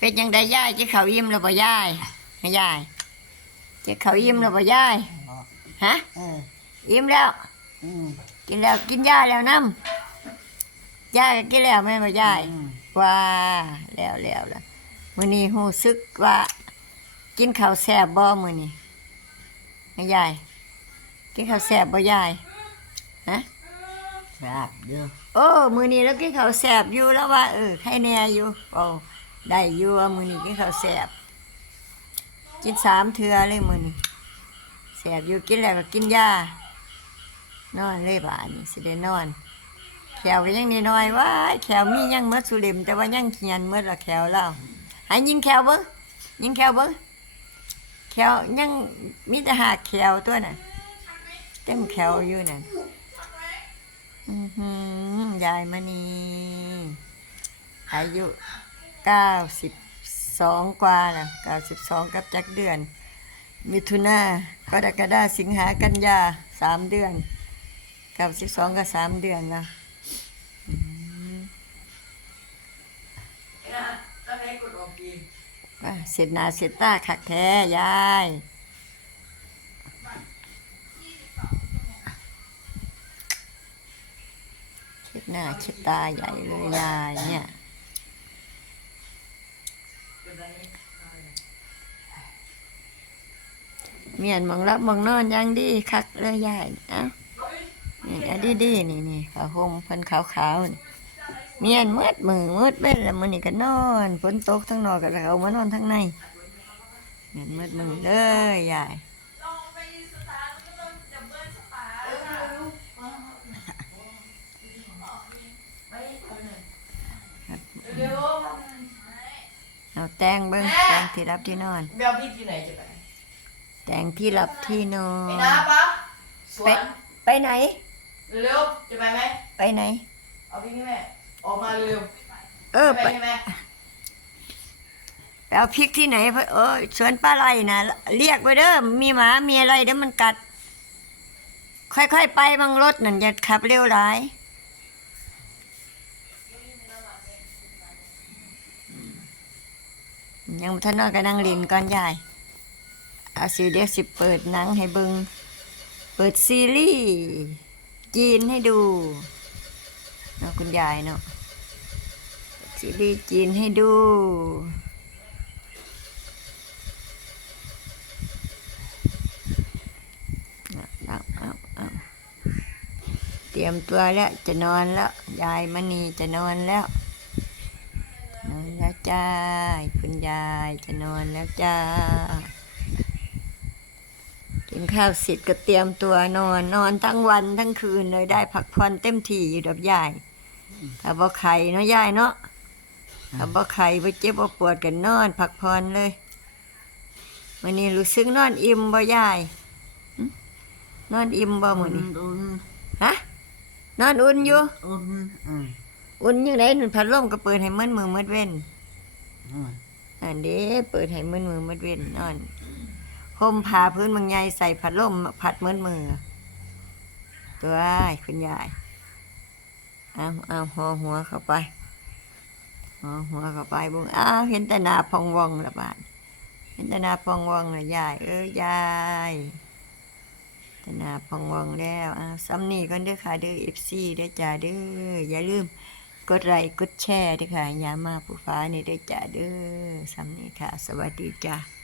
เป็นยังไงยายกินข้าวอิ่มแล้วบ่ยายให้ยายกินข้าวอิ่มแล้วบ่ยายฮะเอออิ่มแล้วอืมกินแล้วกินยาแล้วน้ำยายก็กินแล้วแม่นบ่ยายอืมว่าแล้วแล้วแล้วมื้อนี้รู้สึกว่า กินข้าวแซ่บบ่มื้อนี้ให้ยายกินข้าวแซ่บบ่ยายฮะแบบเด้อโอ้มื้อนี้เรากินข้าวแซ่บอยู่แล้วว่าเออใครแน่อยู่โอ้ ได้อยู่ว่ามื้อนี้กินข้าวแซ่บกินสามเทือเลยมือนี้แซ่บอยู่กินแล้วก็กินยานอนเลยบานี้สิได้นอน แขวก็ยังน้อยว่าแขวมียังหมดสุริมแต่ว่ายังเขียนหมดละแขวเราให้ยิงแขวเบิ่งยิงแขวเบิ่งแขวยังมีแต่หากแขวตัวน่ะเต็มแขวอยู่น่ะอือหือยายมณีอายุ เก้าสิบสองกว่าแล้วเก้าสิบสองกับจักเดือน มิถุนากรกฎาสิงหากันยาสามเดือนเก้าสิบสองก็สามเดือนแล้วว่าเสร็จหนาเสร็จตาคักแท้ยายเช็ดหน้าเช็ดตาใหญ่เลยยายเนี่ย เมียนมองรับมองนอนยังดีคักเลยยายเอ้านี่อันดีดีนี่นี่ขาห่มเพิ่นขาวๆนี่เมียนมืดมือมืดเว้นแล้วมือนี้ก็นอนฝนตกทั้งนอกก็เอามานอนทั้งในเมียนมืดมือเลยยายเอาแตงเบิ้งแตงที่รับที่นอน เบลพี่ที่ไหนจะไป แตงที่หลับที่นอไปนนะปะสวไปนไปไหน เร็วๆจะไปไหมไปไหน เอาพี่นี่แม่ออกมาเร็วเออๆไปใช่ไหมไปเอาพริกที่ไหนเพิ่นเออสวนปลาไหลนะเรียกไปเด้อมีหมามีอะไรเดี๋ยวมันกัด ค่อยๆไปบางรถนั่นอย่าขับเร็วหลายยังบ่ท่านนอนก็นั่งเลินก่อนยายเอาสิเดี๋ยวสิเปิดหนังให้เบิงเปิดซีรีส์จีนให้ดูเนาะคุณยายเนาะซีรีส์จีนให้ดูเอาเอาเอาเตรียมตัวแล้วจะนอนแล้ว ยายมณีจะนอนแล้ว นอนแล้วจ้า คุณยายจะนอนแล้วจ้า นข้าวเสร็จก็เตรียมตัวนอน นอนทั้งวันทั้งคืนเลยได้พักผ่อนเต็มที่อยู่ดอกยายถ้าบ่ไข่เนาะยายเนาะถ้าบ่ไข่บ่เจ็บบ่ปวดกันนอนพักผ่อนเลยวันนี้รู้สึกนอนอิ่มบ่ยายนอนอิ่มบ่มื้อนี้อุ่นฮะนอนอุ่นอยู่อุ่นอืมอุ่นยังไงนั่นพัดลมก็เปิดให้มืดมือมืดเว้นอืมอันเด้เปิดให้มืดมือมืดเว้นนอน ห่มผ้าพื้นบางใหญ่ใส่พัดลมพัดมืดมือตัวอ้คุณยายเอาเอาหัวหัวเข้าไปหัวหัวเข้าไปบุ้งอ้าวเห็นแต่นาพองวองละบาดเห็นแต่นาพองวองละยายเอ้ยยายแต่นาพองวองแล้วอ้าวซ้ำนี่ก็เด้อค่ะเด้อเอฟซีเด้อจ้าเด้ออย่าลืมกดไลค์กดแชร์ด้วยค่ะยามาผู้ฟ้านี่ได้จ้าเด้อซ้ำนี่ค่ะ สวัสดีจ้า